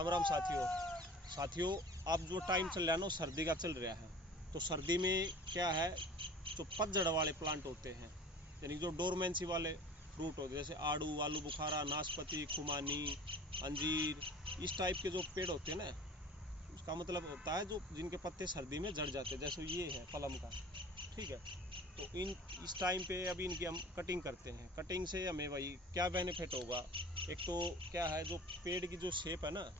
राम राम साथियों, अब जो टाइम चल रहा है ना सर्दी का चल रहा है। तो सर्दी में क्या है, जो पतझड़ वाले प्लांट होते हैं यानी जो डोरमेंसी वाले फ्रूट होते हैं, जैसे आड़ू, आलू बुखारा, नाशपाती, खुमानी, अंजीर, इस टाइप के जो पेड़ होते हैं ना, उसका मतलब होता है जो जिनके पत्ते सर्दी में जड़ जाते हैं। जैसे ये है पलम का, ठीक है। तो इस टाइम पे अभी इनकी हम कटिंग करते हैं। कटिंग से हमें भाई क्या बेनिफिट होगा, एक तो क्या है, जो पेड़ की जो शेप है ना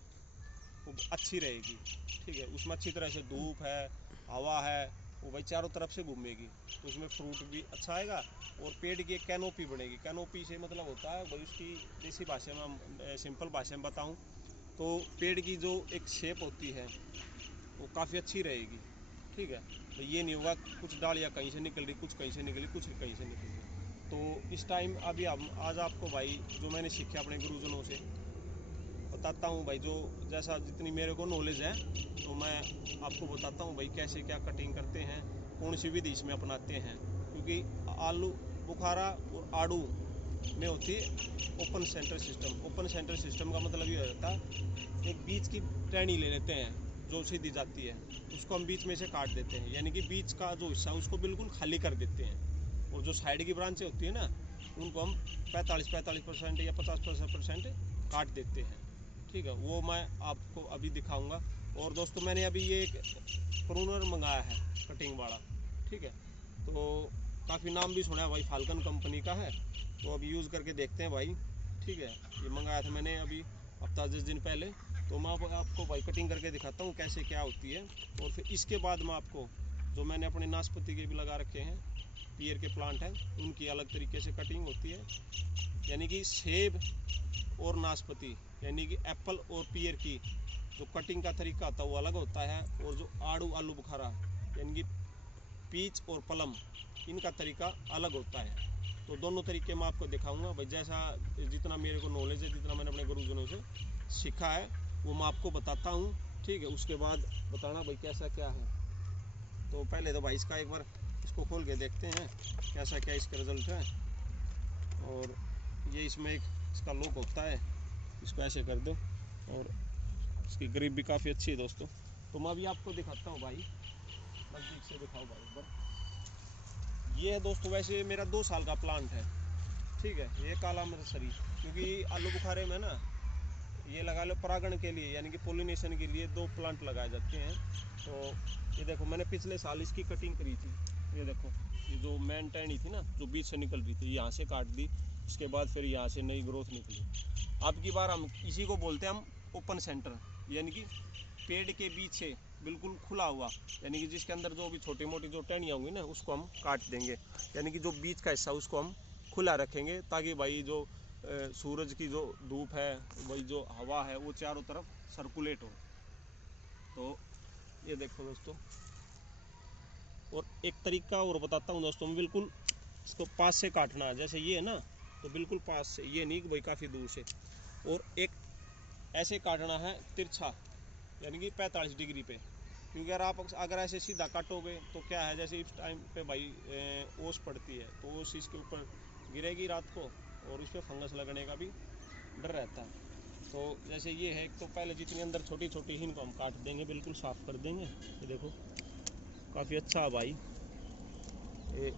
वो अच्छी रहेगी, ठीक है। उसमें अच्छी तरह से धूप है, हवा है, वो भाई चारों तरफ से घूमेगी, तो उसमें फ्रूट भी अच्छा आएगा। और पेड़ की एक कैनोपी बनेगी। कैनोपी से मतलब होता है भाई, उसकी देसी भाषा में, सिंपल भाषा में बताऊं तो पेड़ की जो एक शेप होती है वो काफ़ी अच्छी रहेगी, ठीक है। तो ये नहीं होगा कुछ डालियाँ कहीं से निकल रही, कुछ कहीं से निकली, कुछ कहीं से निकल रही। तो इस टाइम अभी हम आज आपको भाई जो मैंने सीखा अपने गुरुजनों से बताता हूँ भाई, जो जैसा जितनी मेरे को नॉलेज है तो मैं आपको बताता हूँ भाई कैसे क्या कटिंग करते हैं, कौन सी विधि इसमें अपनाते हैं। क्योंकि आलू बुखारा और आड़ू में होती है open centre system. Open centre system का मतलब ये होता है, एक बीच की टहनी ले लेते हैं जो सीधी जाती है, उसको हम बीच में से काट देते हैं, यानी कि बीच का जो हिस्सा उसको बिल्कुल खाली कर देते हैं। और जो साइड की ब्रांचें होती है ना, उनको हम 45% या 50% काट देते हैं, ठीक है। वो मैं आपको अभी दिखाऊंगा। और दोस्तों मैंने अभी ये एक प्रूनर मंगाया है कटिंग वाला, ठीक है। तो काफ़ी नाम भी सुना है भाई, फाल्कन कंपनी का है। तो अभी यूज़ करके देखते हैं भाई, ठीक है। ये मंगाया था मैंने अभी हफ्ता 10 दिन पहले। तो मैं आपको भाई कटिंग करके दिखाता हूँ कैसे क्या होती है। और फिर इसके बाद मैं आपको जो मैंने अपने नाशपाती के भी लगा रखे हैं, पियर के प्लांट हैं, उनकी अलग तरीके से कटिंग होती है। यानी कि सेब और नाशपाती यानी कि एप्पल और पियर की जो कटिंग का तरीका होता है वो अलग होता है। और जो आड़ू आलू बुखारा यानी कि पीच और पलम, इनका तरीका अलग होता है। तो दोनों तरीके मैं आपको दिखाऊंगा भाई, जैसा जितना मेरे को नॉलेज है, जितना मैंने अपने गुरुजनों से सीखा है वो मैं आपको बताता हूँ, ठीक है। उसके बाद बताना भाई कैसा क्या है। तो पहले तो भाई इसका एक बार इसको खोल के देखते हैं कैसा क्या इसका रिज़ल्ट है। और ये इसमें एक इसका लॉक होता है, इसको ऐसे कर दो और इसकी ग्रिप भी काफ़ी अच्छी है दोस्तों। तो मैं अभी आपको दिखाता हूँ भाई, नज़दीक से दिखाओ भाई एक बार। ये है दोस्तों, वैसे मेरा 2 साल का प्लांट है, ठीक है। ये काला नर्सरी, क्योंकि आलू बुखारे में ना ये लगा लो परागण के लिए यानी कि पोलिनेशन के लिए 2 प्लांट लगाए जाते हैं। तो ये देखो मैंने पिछले साल इसकी कटिंग करी थी। ये देखो, ये जो मेन टहनी थी ना जो बीच से निकल रही थी, यहाँ से काट दी, उसके बाद फिर यहाँ से नई ग्रोथ निकली। अब की बार हम इसी को बोलते हैं हम ओपन सेंटर, यानी कि पेड़ के बीच से बिल्कुल खुला हुआ, यानी कि जिसके अंदर जो भी छोटी मोटी जो टहनियाँ होंगी ना उसको हम काट देंगे, यानी कि जो बीच का हिस्सा उसको हम खुला रखेंगे, ताकि भाई जो सूरज की जो धूप है, वही जो हवा है, वो चारों तरफ सर्कुलेट हो। तो ये देखो दोस्तों, और एक तरीका और बताता हूँ दोस्तों, बिल्कुल इसको पास से काटना है। जैसे ये है ना, तो बिल्कुल पास से, ये नहीं कि भाई काफ़ी दूर से। और एक ऐसे काटना है तिरछा, यानी कि 45 डिग्री पे। क्योंकि अगर ऐसे सीधा काटोगे तो क्या है, जैसे इस टाइम पे भाई ओस पड़ती है, तो ओस इसके ऊपर गिरेगी रात को और इस पर फंगस लगने का भी डर रहता है। तो जैसे ये है, तो पहले जितनी अंदर छोटी छोटी ही इनको हम काट देंगे, बिल्कुल साफ़ कर देंगे। ये देखो काफ़ी अच्छा है भाई, ये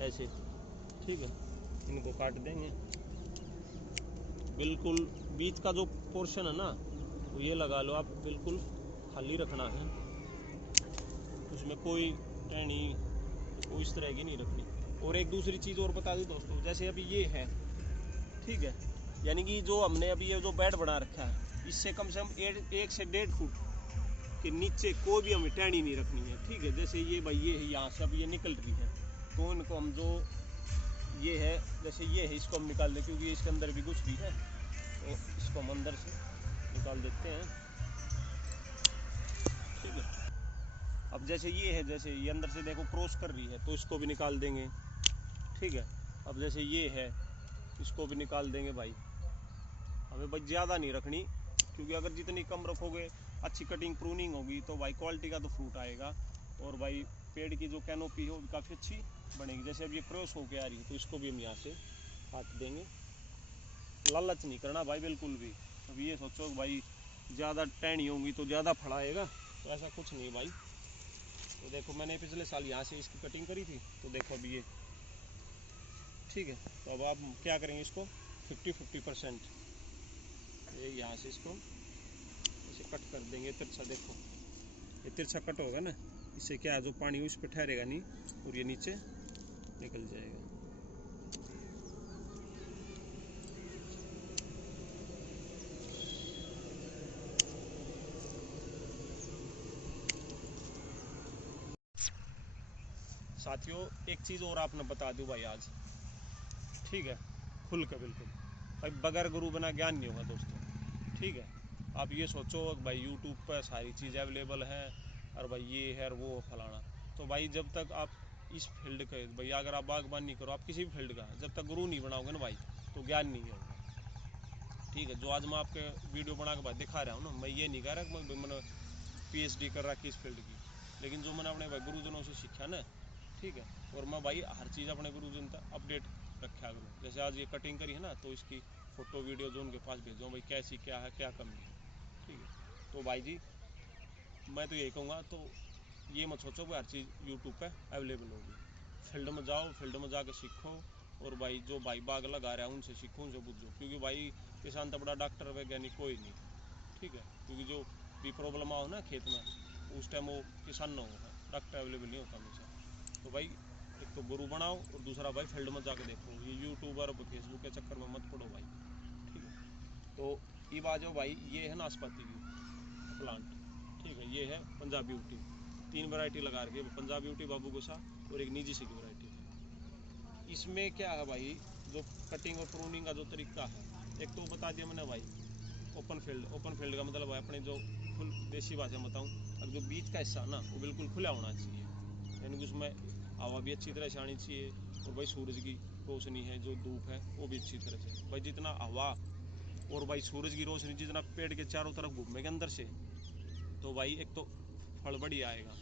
ऐसे, ठीक है। इनको काट देंगे, बिल्कुल बीच का जो पोर्शन है ना तो ये लगा लो आप, बिल्कुल खाली रखना है, उसमें कोई टहनी कोई इस तरह की नहीं रखनी। और एक दूसरी चीज़ और बता दूं दोस्तों, जैसे अभी ये है, ठीक है, यानी कि जो हमने अभी ये जो बेड बना रखा है, इससे कम से कम 1 से 1.5 फुट के नीचे कोई भी हमें टहनी नहीं रखनी है, ठीक है। जैसे ये भाई ये यहाँ से अब ये निकल रही है, तो इनको हम जो ये है, जैसे ये है, इसको हम निकाल दें, क्योंकि इसके अंदर भी घुस रही है, तो इसको हम अंदर से निकाल देते हैं, ठीक है। अब जैसे ये है, जैसे ये अंदर से देखो क्रॉस कर रही है, तो इसको भी निकाल देंगे, ठीक है। अब जैसे ये है, इसको भी निकाल देंगे भाई। हमें भाई ज़्यादा नहीं रखनी, क्योंकि अगर जितनी कम रखोगे, अच्छी कटिंग प्रूनिंग होगी, तो भाई क्वालिटी का तो फ्रूट आएगा। और भाई पेड़ की जो कैनोपी हो काफ़ी अच्छी बनेगी। जैसे अब ये क्रॉस होके आ रही है, तो इसको भी हम यहाँ से काट देंगे। लालच नहीं करना भाई बिल्कुल भी। अब ये सोचो भाई ज़्यादा टहनी होंगी तो ज़्यादा फल आएगा, तो ऐसा कुछ नहीं भाई। तो देखो मैंने पिछले साल यहाँ से इसकी कटिंग करी थी, तो देखो अभी ये ठीक है। तो अब आप क्या करेंगे, इसको 50-50% ये यहाँ से इसको ऐसे कट कर देंगे तिरछा। देखो ये तिरछा कट होगा ना, इससे क्या है जो पानी उस पर ठहरेगा नहीं और ये नीचे निकल जाएगा। साथियों एक चीज़ और आपने बता दूं भाई आज, ठीक है, खुल के बिल्कुल भाई, बगैर गुरु बना ज्ञान नहीं होगा दोस्तों, ठीक है। आप ये सोचो भाई यूट्यूब पर सारी चीज़ अवेलेबल है और भाई ये है और वो फलाना, तो भाई जब तक आप इस फील्ड के भाई अगर आप बागबानी करो, आप किसी भी फील्ड का, जब तक गुरु नहीं बनाओगे ना भाई तो ज्ञान नहीं होगा, ठीक है। जो आज मैं आपके वीडियो बना के भाई दिखा रहा हूँ ना, मैं ये नहीं कह रहा कि मैंने PhD कर रखी इस फील्ड की, लेकिन जो मैंने अपने भाई गुरुजनों से सीखा ना, ठीक है, और मैं भाई हर चीज़ अपने गुरुजन तक अपडेट रखा करूँ। जैसे आज ये कटिंग करी है ना, तो इसकी फ़ोटो वीडियो जो उनके पास भेजो भाई, कैसी क्या है क्या कमी है, ठीक है। तो भाई जी मैं तो यही कहूँगा, तो ये मत सोचो कि हर चीज़ यूट्यूब पे अवेलेबल होगी। फील्ड में जाओ, फील्ड में जाकर सीखो, और भाई जो भाई बाग लगा रहा है उनसे सीखो, उनसे बुझो, क्योंकि भाई किसान तो बड़ा डॉक्टर वैज्ञानिक कोई नहीं, ठीक है। क्योंकि जो भी प्रॉब्लम आओ ना खेत में, उस टाइम वो किसान ना हो, डॉक्टर अवेलेबल नहीं होता हमेशा। तो भाई एक तो गुरु बनाओ और दूसरा भाई फील्ड में जाके देखो, ये यूट्यूबर फेसबुक के चक्कर में मत पड़ो भाई, ठीक है। तो ये बात जो भाई ये है नाशपाती की प्लांट, ठीक है, ये है पंजाब ब्यूटी, 3 वैरायटी लगा रखी है, पंजाब ब्यूटी, बाबू गोसा और एक निजी सी की वैरायटी है। इसमें क्या है भाई, जो कटिंग और प्रूनिंग का जो तरीका है, एक तो बता दिया मैंने भाई ओपन फील्ड का मतलब है अपने जो फुल देसी भाषा में बताऊँ, अब जो बीच का हिस्सा ना वो बिल्कुल खुला होना चाहिए, यानी कि उसमें हवा भी अच्छी तरह से आनी चाहिए, और भाई सूरज की रोशनी है जो धूप है वो भी अच्छी तरह से, भाई जितना हवा और भाई सूरज की रोशनी जितना पेड़ के चारों तरफ घूमेगा अंदर से, तो भाई एक तो फल बढ़िया आएगा,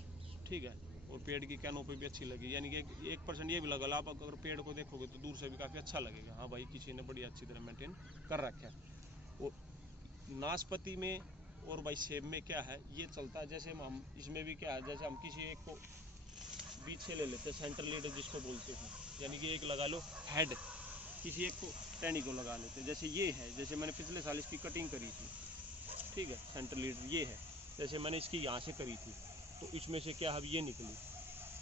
ठीक है, और पेड़ की कैनोपी भी अच्छी लगेगी, यानी कि 1% ये भी लगा, आप अगर पेड़ को देखोगे तो दूर से भी काफ़ी अच्छा लगेगा, हाँ भाई किसी ने बड़ी अच्छी तरह मेंटेन कर रखा है। और नाशपाती में और भाई सेब में क्या है, ये चलता है, जैसे हम इसमें भी क्या है, जैसे हम किसी एक को बीच से ले लेते हैं, सेंटर लीडर जिसको बोलते हैं, यानी कि एक लगा लो हेड, किसी एक को टहनी को लगा लेते हैं, जैसे ये है, जैसे मैंने पिछले साल इसकी कटिंग करी थी, ठीक है, सेंटर लीडर ये है, जैसे मैंने इसकी यहाँ से करी थी, तो इसमें से क्या अब ये निकली,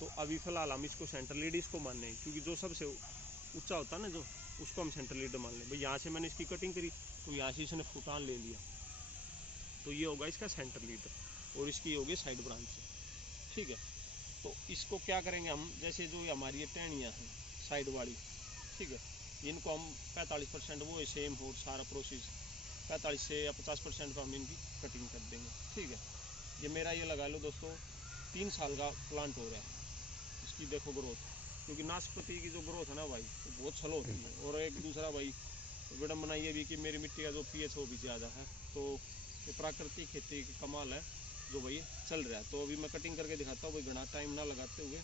तो अभी फ़िलहाल हम इसको सेंटर लीड इसको मान लें, क्योंकि जो सबसे ऊंचा होता है ना जो, उसको हम सेंटर लीडर मान लें। भाई यहाँ से मैंने इसकी कटिंग करी, तो यहाँ से इसने फुटान ले लिया, तो ये होगा इसका सेंटर लीडर, और इसकी होगी साइड ब्रांच, ठीक है। तो इसको क्या करेंगे हम, जैसे जो हमारी ये टहनियाँ हैं साइड वाली, ठीक है, इनको हम 45% वो सेम हो सारा प्रोसेस, 45 से या 50% पर हम इनकी कटिंग कर देंगे, ठीक है। ये मेरा ये लगा लो दोस्तों 3 साल का प्लांट हो रहा है, इसकी देखो ग्रोथ, क्योंकि नाशपाती की जो ग्रोथ है ना भाई वो बहुत स्लो होती है, और एक दूसरा भाई विडम्बना ये भी कि मेरी मिट्टी का जो pH वो भी ज़्यादा है, तो ये प्राकृतिक खेती की कमाल है जो भाई चल रहा है। तो अभी मैं कटिंग करके दिखाता हूँ भाई, घना टाइम ना लगाते हुए,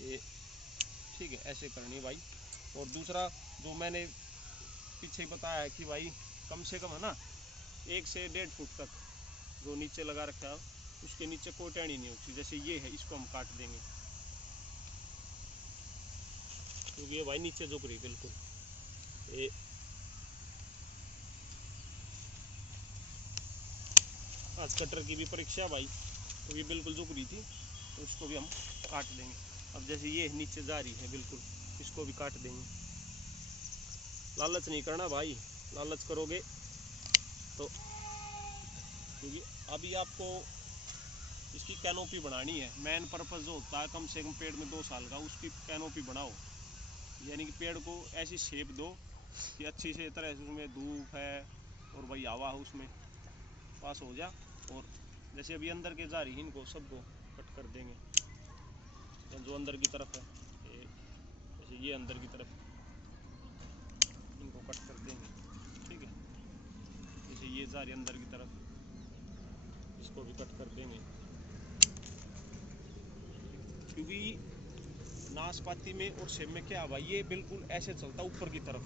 ये ठीक है ऐसे करनी भाई। और दूसरा जो मैंने पीछे बताया है कि भाई कम से कम है ना 1 से 1.5 फुट तक जो नीचे लगा रखा है उसके नीचे कोई टहनी नहीं होती, जैसे ये है इसको हम काट देंगे, क्योंकि ये भाई नीचे झुक रही बिल्कुल, ये आज कटर की भी परीक्षा भाई, तो ये बिल्कुल झुक रही थी, तो इसको भी हम काट देंगे। अब जैसे ये नीचे जा रही है बिल्कुल, इसको भी काट देंगे। लालच नहीं करना भाई, लालच करोगे तो, क्योंकि अभी आपको इसकी कैनोपी बनानी है, मेन पर्पज़ जो होता है कम से कम पेड़ में 2 साल का, उसकी कैनोपी बनाओ, यानी कि पेड़ को ऐसी शेप दो कि अच्छी से तरह से उसमें धूप है और भाई हवा उसमें पास हो जा, और जैसे अभी अंदर के जा रही है इनको सबको कट कर देंगे, जो अंदर की तरफ है जैसे ये अंदर की तरफ इनको कट कर देंगे, ठीक है, जैसे ये जा रही अंदर की तरफ इसको भी कट कर देंगे, क्योंकि नाशपाती में और सेब में क्या भाई ये बिल्कुल ऐसे चलता ऊपर की तरफ,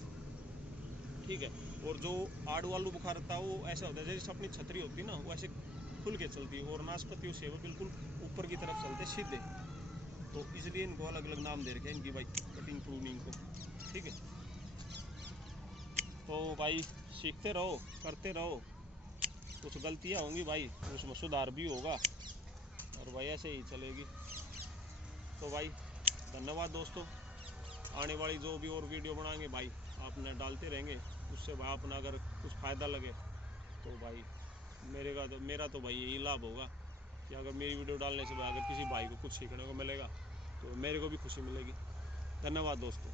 ठीक है, और जो आड़ू आलू बुखार रहता है वो ऐसा होता है जैसे अपनी छतरी होती है ना, वो ऐसे खुल के चलती है, और नाशपाती से वो बिल्कुल ऊपर की तरफ चलते सीधे। तो इसलिए इनको अलग अलग नाम दे रखे हैं इनकी भाई कटिंग प्रूनिंग को। ठीक है, तो भाई सीखते रहो, करते रहो, कुछ गलतियाँ होंगी भाई, उसमें सुधार भी होगा, और भाई ऐसे ही चलेगी। तो भाई धन्यवाद दोस्तों, आने वाली जो भी और वीडियो बनाएंगे भाई आपने डालते रहेंगे, उससे भाई अपना अगर कुछ फ़ायदा लगे तो भाई मेरा तो भाई यही लाभ होगा कि अगर मेरी वीडियो डालने से भाई अगर किसी भाई को कुछ सीखने को मिलेगा तो मेरे को भी खुशी मिलेगी। धन्यवाद दोस्तों।